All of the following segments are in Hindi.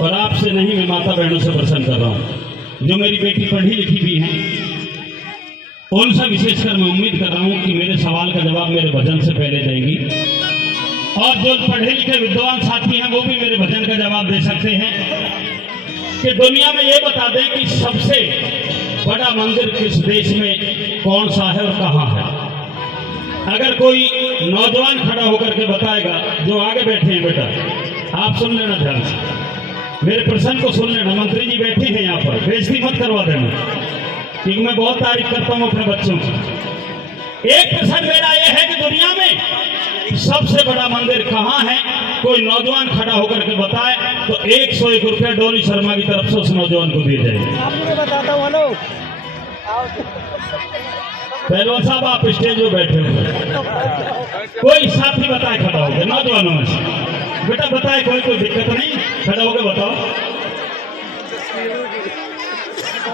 और आपसे नहीं, मैं माता बहनों से प्रश्न कर रहा हूँ जो मेरी बेटी पढ़ी लिखी भी हैं, उनसे विशेषकर मैं उम्मीद कर रहा हूँ कि मेरे सवाल का जवाब मेरे भजन से पहले देंगी। और जो पढ़े लिखे विद्वान साथी हैं वो भी मेरे भजन का जवाब दे सकते हैं कि दुनिया में ये बता दें कि सबसे बड़ा मंदिर किस देश में कौन सा है और कहाँ है। अगर कोई नौजवान खड़ा होकर के बताएगा, जो आगे बैठे हैं बेटा, आप सुन लेना ध्यान से, मेरे प्रश्न को सुन लेना। मंत्री जी बैठे हैं यहाँ पर, बेइज्जती मत करवा देना, क्योंकि मैं बहुत तारीफ करता हूँ अपने बच्चों की। एक प्रश्न मेरा यह है कि दुनिया में सबसे बड़ा मंदिर कहाँ है, कोई नौजवान खड़ा होकर के बताए तो 101 रुपया डोरी शर्मा की तरफ से उस नौजवान को दिए जाएंगे। बताता हूँ। हेलो पहलवान साहब, आप स्टेज पे बैठे हुए, कोई साथी बताए खड़ा होकर नौजवानों में से, बेटा बताए, कोई दिक्कत नहीं, खड़ा होकर बताओ।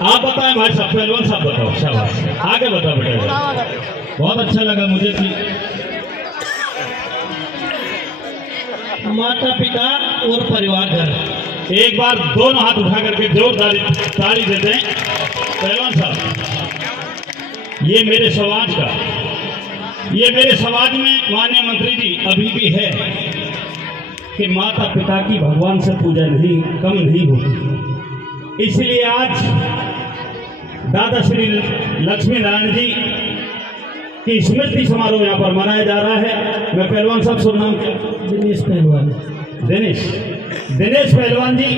आप बताएं भाई साहब, पहलवान साहब बताओ, शाबाश, आगे बताओ बेटा। बहुत अच्छा लगा मुझे कि माता पिता और परिवार घर। एक बार दोनों हाथ उठा करके जोरदार ताली देते हैं। पहलवान साहब, ये मेरे समाज में माननीय मंत्री जी अभी भी है कि माता पिता की भगवान से पूजा नहीं कम नहीं होती। इसलिए आज दादा श्री लक्ष्मी नारायण जी की स्मृति समारोह यहाँ पर मनाया जा रहा है। मैं पहलवान साहब सुनना, दिनेश पहलवान, दिनेश पहलवान जी,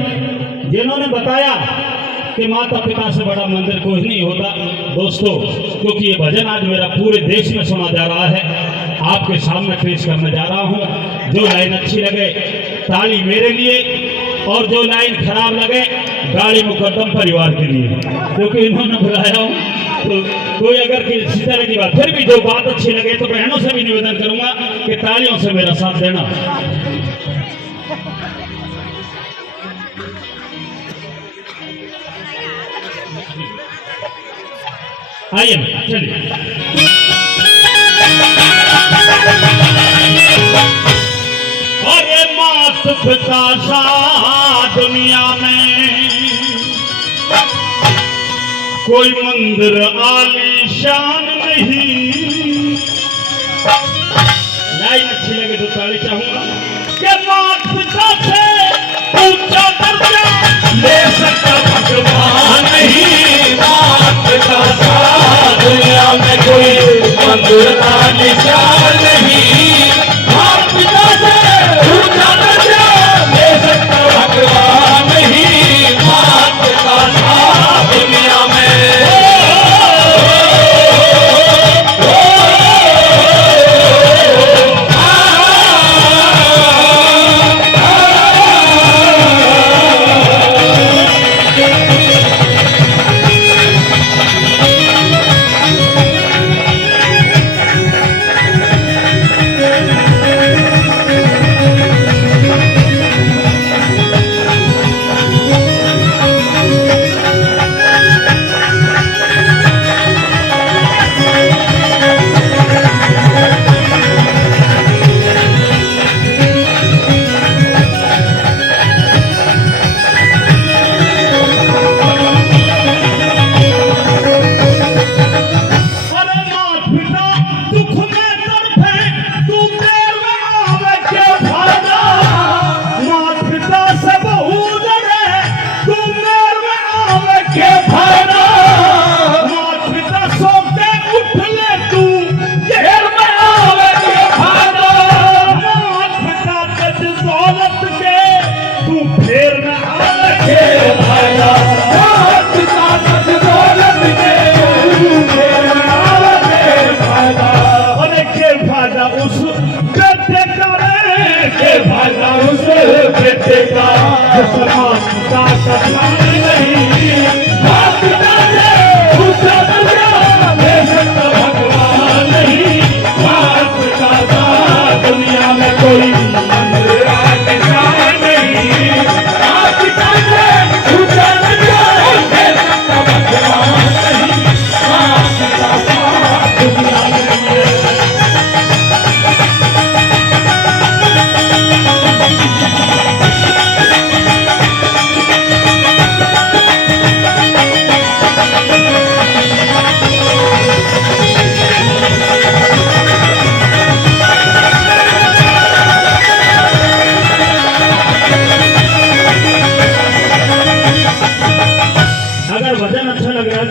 जिन्होंने बताया कि माता पिता से बड़ा मंदिर कोई नहीं होता। दोस्तों, क्योंकि ये भजन आज मेरा पूरे देश में सुना जा रहा है, आपके सामने पेश करने जा रहा हूँ। जो लाइन अच्छी लगे ताली मेरे लिए, और जो लाइन खराब लगे गाड़ी मुकद्दम परिवार के लिए, क्योंकि इन्होंने बुलाया हूँ। तो कोई अगर किसी तरह की बात, फिर भी जो बात अच्छी लगे तो बहनों से भी निवेदन करूंगा कि तालियों से मेरा साथ देना। आइए चलिए। अरे मात पिता सा दुनिया में कोई मंदिर आलीशान नहीं। लाइन अच्छी लगे तो ताली चाहूंगा कि मात पिता से ऊंचा दर्जा ले सकता भगवान नहीं। मात पिता सा दुनिया में कोई मंदिर आलीशान नहीं। मात पिता से ऊंचा दर्जा ले सकता भगवान नहीं। मात पिता सा दुनिया में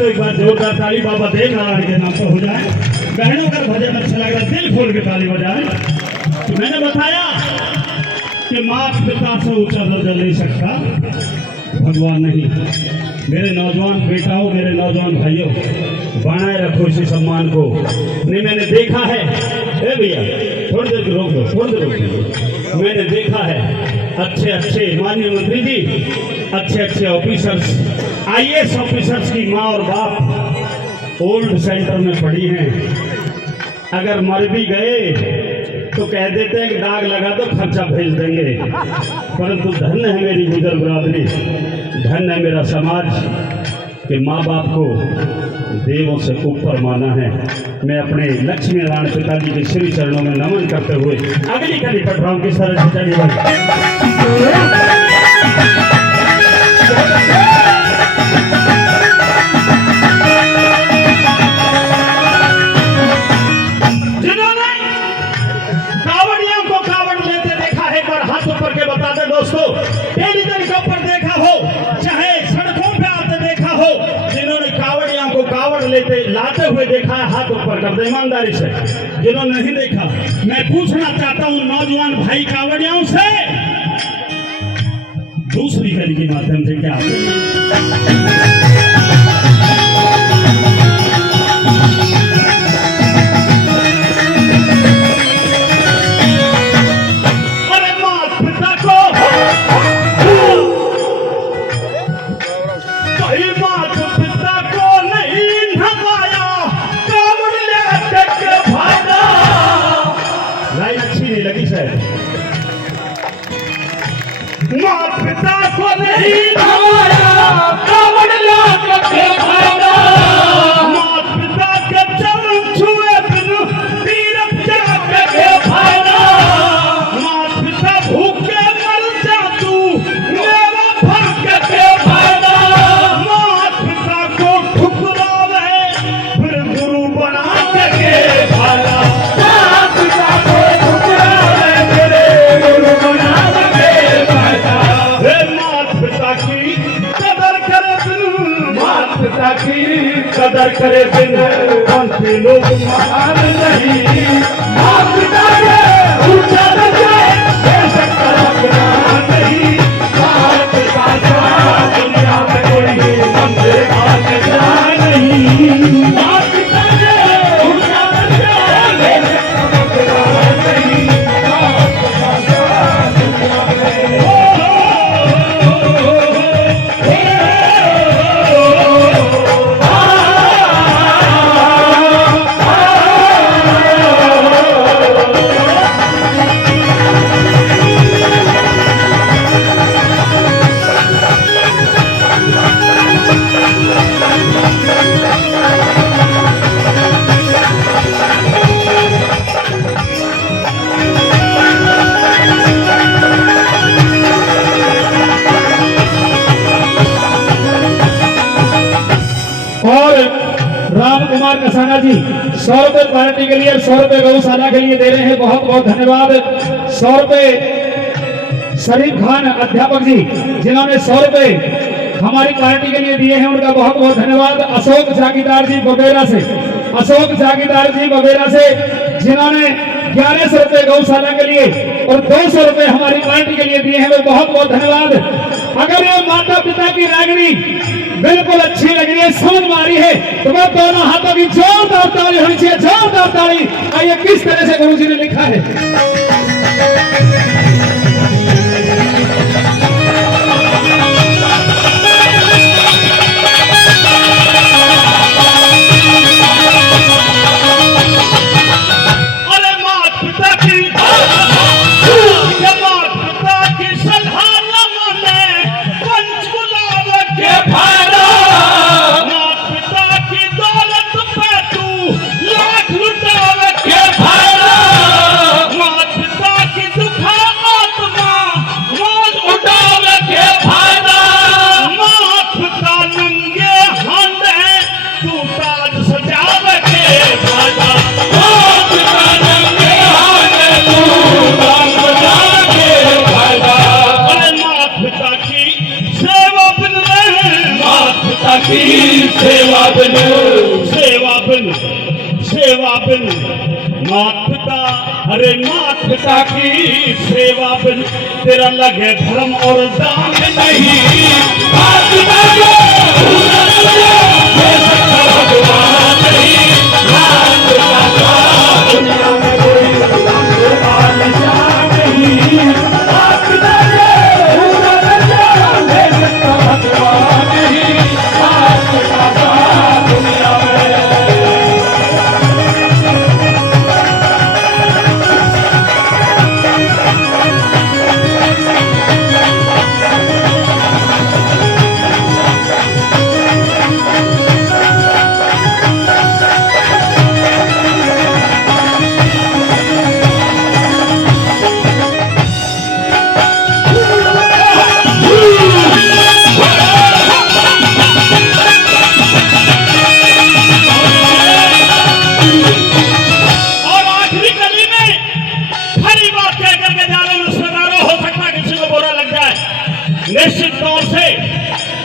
एक बार जोरदार ताली बाबा देव नारायण के नाम पर हो जाए। बहनों का भजन अच्छा लगा, दिल खोल के ताली बजाए। तो मैंने बताया कि माँ पिता से ऊंचा दर्जा ले सकता भगवान नहीं। मेरे नौजवान बेटाओं, मेरे नौजवान भाइयों, बनाए रखो इसी सम्मान को। नहीं, मैंने देखा है, ए भैया थोड़ी देर रोक दो, थोड़ी देर रोक दो। मैंने देखा है अच्छे अच्छे माननीय मंत्री जी, अच्छे अच्छे ऑफिसर्स, IAS ऑफिसर्स की माँ और बाप ओल्ड सेंटर में पड़ी हैं। अगर मर भी गए तो कह देते हैं कि दाग लगा दो, खर्चा भेज देंगे। परंतु धन्य है मेरी गुजर बिरादरी, धन्य है मेरा समाज कि माँ बाप को देवों से ऊपर माना है। मैं अपने लक्ष्मी नारायण पिताजी के श्री चरणों में नमन करते हुए अगली कड़ी पढ़ रहा हूँ। किस तरह से चलिए दोस्तों, टेलीविजन के ऊपर देखा हो, चाहे सड़कों पे आते देखा हो, जिन्होंने कावड़ियों को कावड़ लाते हुए देखा है, हाथ ऊपर कर दे ईमानदारी से। जिन्होंने नहीं देखा, मैं पूछना चाहता हूं नौजवान भाई कावड़ियों से, दूसरी कड़ी के माध्यम से क्या माँ पिता को नहीं नवाया, कावड़ लाकर के भागा। माँ पिता के चरण छुए बिनु तीरथ जाकर के भागा। माँ पिता भूखे मर जा तू मेरा भाग के भागा। माँ पिता को ठुकरावे फिर गुरु बना के भागा। माँ पिता को ठुकरावे फिर गुरु बना कदर करे बिन कौन से लोग महान नहीं। माँ पिता के ऊंचा दर्जा बेशक अपना नहीं। माँ पिता का दुनिया में कोई हमसे आगे नहीं। माँ पिता के ऊंचा दर्जा बेशक अपना नहीं। माँ पिता का दुनिया में राम कुमार कसाना जी 100 रुपए पार्टी के लिए, 100 रुपए गौशाला के लिए दे रहे हैं, बहुत बहुत धन्यवाद। 100 रुपए शरीफ खान अध्यापक जी जिन्होंने 100 रुपए हमारी पार्टी के लिए दिए हैं, उनका बहुत बहुत धन्यवाद। अशोक जागीरदार जी बबेरा से, अशोक जागीरदार जी बबेरा से जिन्होंने 1100 रुपए गौशाला के लिए और 200 रुपए हमारी पार्टी के लिए दिए हैं, वो बहुत बहुत धन्यवाद। अगर ये माता पिता की रागनी बिल्कुल अच्छी लग रही है, समझ में आ रही है, तो मैं दोनों हाथों की जोरदार ताली होनी चाहिए, जोरदार ताली। आइए किस तरह से गुरुजी ने लिखा है। माता की सेवा बिन सेवा बिन मात पिता, अरे मात पिता की सेवा बिन तेरा लगे धर्म और दान नहीं। मात पिता को पूरा लगे ये सच्चा भगवान नहीं। मात पिता का दुनिया में कोई बादशाह नहीं। मात पिता को पूरा लगे ये सच्चा भगवान नहीं। मात पिता का दुनिया में निश्चित तौर से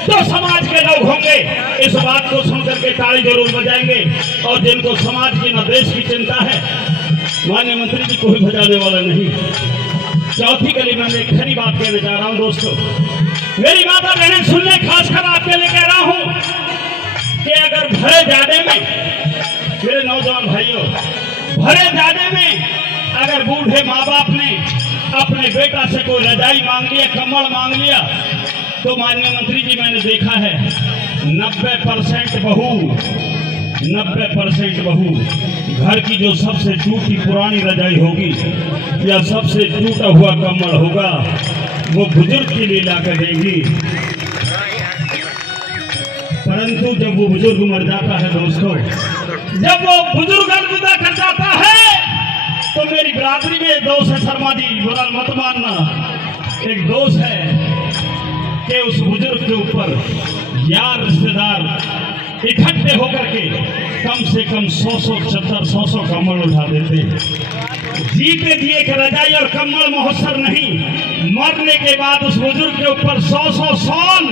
जो समाज के लोग होंगे इस बात को सुनकर के ताली जरूर बजाएंगे, और जिनको समाज की न देश की चिंता है, माननीय मंत्री जी कोई बजाने वाला नहीं। चौथी कली में एक खरी बात कहने जा रहा हूं दोस्तों, मेरी माता बहन सुन ले, खासकर आपके लिए कह रहा हूं कि अगर भरे जाने में, मेरे नौजवान भाइयों, भरे जाने में अगर बूढ़े माँ बाप ने अपने बेटा से कोई रजाई मांग लिया, कम्बल मांग लिया, तो माननीय मंत्री जी मैंने देखा है 90% बहू घर की जो सबसे टूटी पुरानी रजाई होगी या सबसे टूटा हुआ कम्बल होगा वो बुजुर्ग के लिए लाकर देंगी। परंतु जब वो बुजुर्ग मर जाता है दोस्तों, जब वो बुजुर्ग अलविदा कर जाता है, तो मेरी बिरादरी में एक दोष है, शर्मा जी बुरा मत मानना, एक दोष है कि उस बुजुर्ग के ऊपर यार रिश्तेदार इकट्ठे होकर के कम से कम 100 चद्दर 100 कम्बल उठा देते। जीते दिए के रजाई और कम्बल महोत्सव नहीं, मरने के बाद उस बुजुर्ग के ऊपर 100 साल,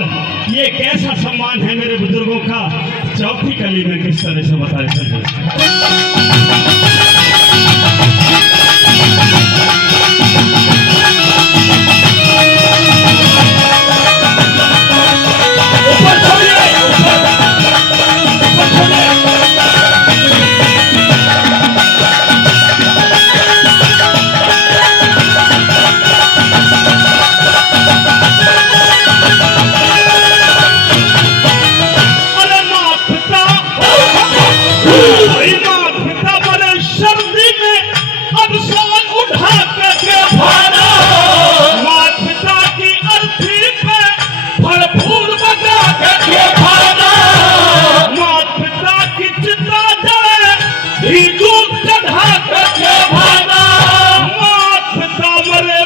ये कैसा सम्मान है मेरे बुजुर्गों का। चौथी कली में किस तरह से बताए चलिए।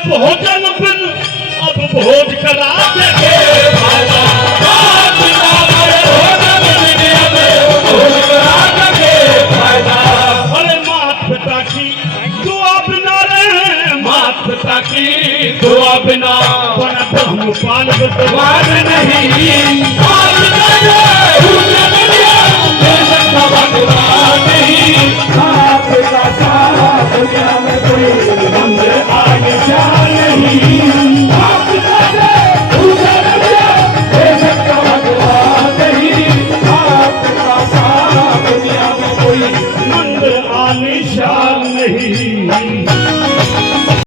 भोजन बिन अब भोज करा के अरे मात पिता की दुआ बिना रे, मात पिता की दुआ बिना ब्रह्मपाल विद्वान नहीं।